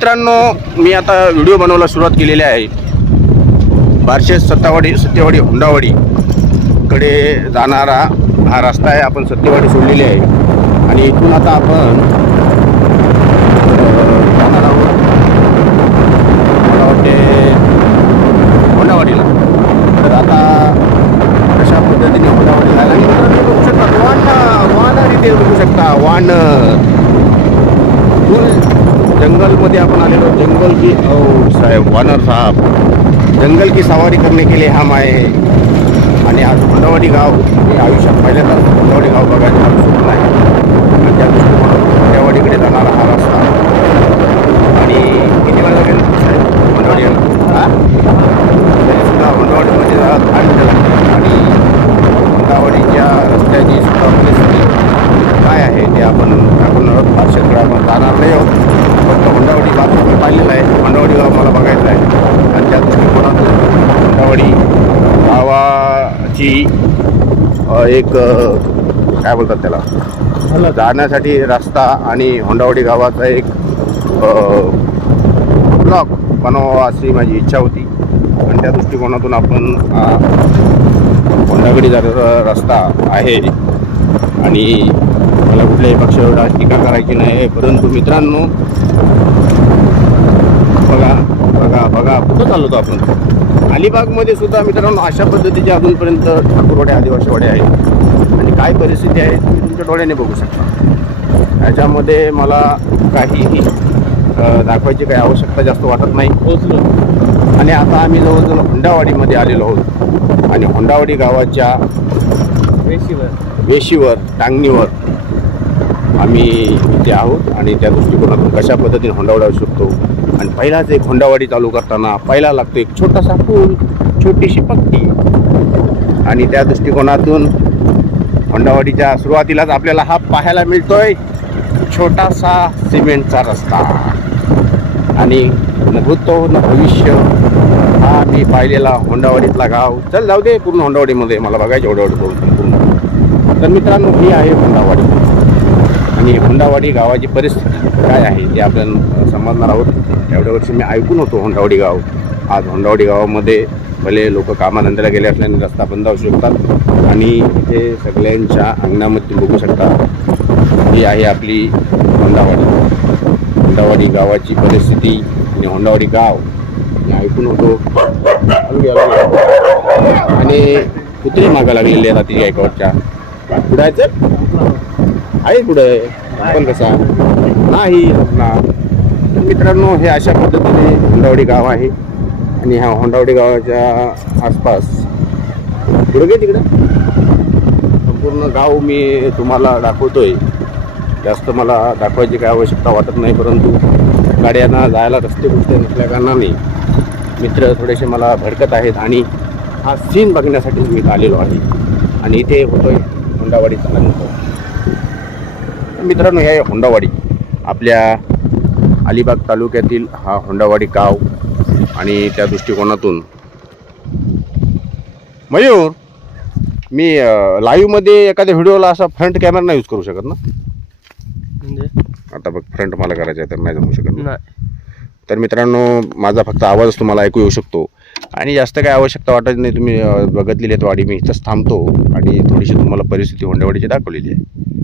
मित्रांनो मी आता व्हिडिओ बनवायला सुरुवात केलेली आहे. बारशे सत्तावाडी सत्यवाडी हुंडावाडी कडे जाणारा हा रस्ता आहे. आपण सत्यवाडी सोडलेली आहे. आणि इथून आता आपण जाणार आहोत. मला वाटते होंडावाडीला. तर आता कशा पद्धतीने होंडावाडी जायला बघू शकता वाहन वाहन इथे बघू शकता. वाहन फुल जंगलमध्ये आपण आलेलो जंगल की साहेब वानर साहब. जंगल की सवारी करणे के लिए हम आहे आणि आज होंडावाडी गाव मी आयुष्यात पहिल्यांदा होंडावाडी गाव बघायचं मला सुरू नाही आणि त्या दृष्टीकोनातून होंडावाडीकडे जाणारा हा रस्ता. आणि किती वेळ लागेल? साहेब होंडावाडी हा? तरीसुद्धा जरा दहा आणि होंडावाडीच्या रस्त्याची सुद्धा परिस्थिती काय आहे ते आपण आपण भाषेकडे आपण जाणार नाही आहोत फक्त होंडावडी गाव मी पाहिलेलं आहे. होंडावडी गाव मला बघायचं आहे. आणि त्या दृष्टिकोनातून होंडावडी गावाची एक काय बोलतात त्याला? जाण्यासाठी रस्ता आणि होंडावडी गावाचा एक ब्लॉक बनवावा अशी माझी इच्छा होती. आणि त्या दृष्टिकोनातून आपण हा होंडावडी जाणारा रस्ता आहे आणि मला कुठल्याही पक्षावर टीका करायची नाही परंतु मित्रांनो बघा बघा बघा. कुठं चाललो होतो आपण? अलिबागमध्ये सुद्धा मित्रांनो अशा पद्धतीचे अजूनपर्यंत ठाकूरवाड्या आदिवासीवाड्या आहेत. आणि काय परिस्थिती आहे तुम्ही तुमच्या डोळ्याने बघू शकता. याच्यामध्ये मला काहीही दाखवायची काही आवश्यकता जास्त वाटत नाही. पोहोचलो आणि आता आम्ही जवळजवळ होंडावाडीमध्ये आलेलो आहोत. आणि होंडावाडी गावाच्या वेशीवर. वेशीवर टांगणीवर आम्ही इथे आहोत आणि त्या दृष्टिकोनातून कशा पद्धतीने होंडावडा शकतो आणि पहिलाच एक होंडावाडी चालू करताना पहिला लागतो एक छोटासा पूल छोटीशी पट्टी. आणि त्या दृष्टिकोनातून होंडावाडीच्या सुरुवातीलाच आपल्याला हा पाहायला मिळतोय छोटासा सिमेंटचा रस्ता. आणि न भूतो न भविष्य हा मी पाहिलेला होंडावाडीतला गाव. चल जाऊ दे पूर्ण होंडावाडीमध्ये मला बघायचं होंडावाडी पूर्ण तर मित्रांनो ही आहे होंडावाडी. आणि हुंडावाडी गावाची परिस्थिती काय आहे ते आपण समजणार आहोत. एवढ्या वर्षी मी ऐकून होतो होंडावाडी गाव. आज होंडावाडी गावामध्ये भले लोक कामानंतरला गेले असल्याने रस्ता बंद असू शकतात आणि इथे सगळ्यांच्या अंगणामध्ये बघू शकता. ही आहे आपली हुंडावाडी. हुंडावाडी गावाची परिस्थिती आणि होंडावाडी गाव. मी ऐकून होतो. आणि कुत्री मागा लागलेली आहेत ती गायकवाडच्या पुढायचं आहे कुठे? पण कसा नाही आपला. तर मित्रांनो हे अशा पद्धतीने होंडावडी गाव आहे. आणि ह्या होंडावडी गावाच्या आसपास पुढे गे तिकडं? संपूर्ण गाव मी तुम्हाला दाखवतोय. जास्त मला दाखवायची काय आवश्यकता वाटत नाही परंतु गाड्यांना जायला रस्ते कुठे नसल्या कारणाने मित्र थोडेसे मला भडकत आहेत आणि हा सीन बघण्यासाठी मी आलेलो आहे. आणि इथे होतोय होंडावाडीचा अनुभव. मित्रांनो हे होंडावाडी. आपल्या अलिबाग तालुक्यातील हा होंडावाडी गाव आणि त्या दृष्टिकोनातून. मयूर मी लाईव्हमध्ये एखाद्या व्हिडिओला असा फ्रंट कॅमेरा नाही यूज करू शकत ना? म्हणजे? आता बघ फ्रंट मला करायचं आहे तर नाही जमू शकत ना. नाही. तर मित्रांनो माझा फक्त आवाजच तुम्हाला ऐकू येऊ शकतो. आणि जास्त काही आवश्यकता वाटत नाही तुम्ही बघितलेली आहेत वाडी मी इथंच थांबतो. आणि थोडीशी तुम्हाला परिस्थिती होंडावाडीची दाखवलेली आहे.